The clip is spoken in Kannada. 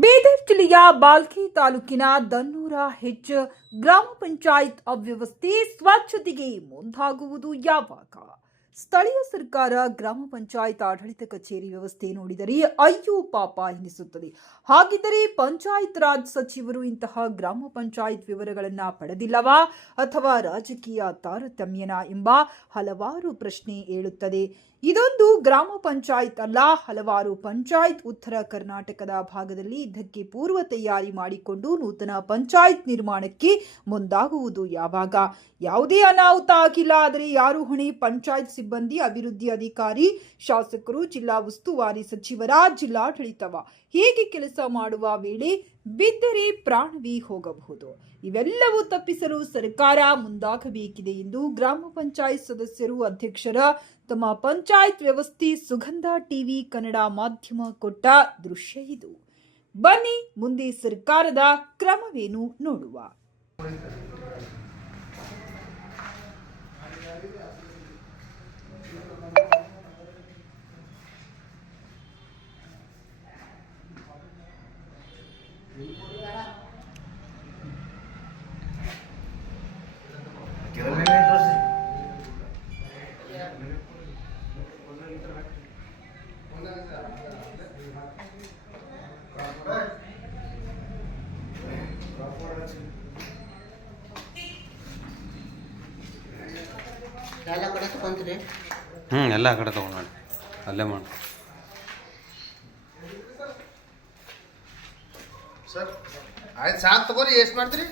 ಬೀದರ್ ಜಿಲ್ಲೆಯ ಬಾಲ್ಕಿ ತಾಲೂಕಿನ ದನ್ನೂರ ಹೆಚ್ ಗ್ರಾಮ ಪಂಚಾಯತ್ ಅವ್ಯವಸ್ಥೆ ಸ್ವಚ್ಛತೆಗೆ ಮುಂದಾಗುವುದು ಯಾವಾಗ? ಸ್ಥಳೀಯ ಸರ್ಕಾರ ಗ್ರಾಮ ಪಂಚಾಯತ್ ಆಡಳಿತ ಕಚೇರಿ ವ್ಯವಸ್ಥೆ ನೋಡಿದರೆ ಅಯ್ಯೋ ಪಾಪ ಎನಿಸುತ್ತದೆ. ಹಾಗಿದ್ದರೆ ಪಂಚಾಯತ್ ರಾಜ್ ಸಚಿವರು ಇಂತಹ ಗ್ರಾಮ ಪಂಚಾಯತ್ ವಿವರಗಳನ್ನು ಪಡೆದಿಲ್ಲವಾ ಅಥವಾ ರಾಜಕೀಯ ತಾರತಮ್ಯನ ಎಂಬ ಹಲವಾರು ಪ್ರಶ್ನೆ ಏಳುತ್ತದೆ. ಇದೊಂದು ಗ್ರಾಮ ಪಂಚಾಯತ್ ಅಲ್ಲ, ಹಲವಾರು ಪಂಚಾಯತ್ ಉತ್ತರ ಕರ್ನಾಟಕದ ಭಾಗದಲ್ಲಿ ಇದಕ್ಕೆ ಪೂರ್ವ ತಯಾರಿ ಮಾಡಿಕೊಂಡು ನೂತನ ಪಂಚಾಯತ್ ನಿರ್ಮಾಣಕ್ಕೆ ಮುಂದಾಗುವುದು ಯಾವಾಗ? ಯಾವುದೇ ಅನಾಹುತ ಆಗಿಲ್ಲ ಆದರೆ ಯಾರು ಹೊಣೆ? ಪಂಚಾಯತ್ ಸಿಬ್ಬಂದಿ, ಅಭಿವೃದ್ಧಿ ಅಧಿಕಾರಿ, ಶಾಸಕರು, ಜಿಲ್ಲಾ ಉಸ್ತುವಾರಿ ಸಚಿವರ, ಜಿಲ್ಲಾಡಳಿತವ? ಹೀಗೆ ಕೆಲಸ ಮಾಡುವ ವೇಳೆ ಬಿದ್ದರೆ ಪ್ರಾಣವೇ ಹೋಗಬಹುದು. ಇವೆಲ್ಲವೂ ತಪ್ಪಿಸಲು ಸರ್ಕಾರ ಮುಂದಾಗಬೇಕಿದೆ ಎಂದು ಗ್ರಾಮ ಪಂಚಾಯತ್ ಸದಸ್ಯರು, ಅಧ್ಯಕ್ಷರ ತಮ್ಮ ಪಂಚಾಯತ್ ವ್ಯವಸ್ಥೆ ಸುಗಂಧ ಟಿವಿ ಕನ್ನಡ ಮಾಧ್ಯಮ ಕೊಟ್ಟ ದೃಶ್ಯ ಇದು. ಬನ್ನಿ ಮುಂದೆ ಸರ್ಕಾರದ ಕ್ರಮವೇನು ನೋಡುವ. ಎಲ್ಲ ಕಡೆ ತಗೊಂಡು ಅಲ್ಲೇ ಮಾಡಿ ಸರ್. ಆಯ್ತು ಸಾಕು ತಗೋರಿ, ಎಷ್ಟು ಮಾಡ್ತೀರಿ?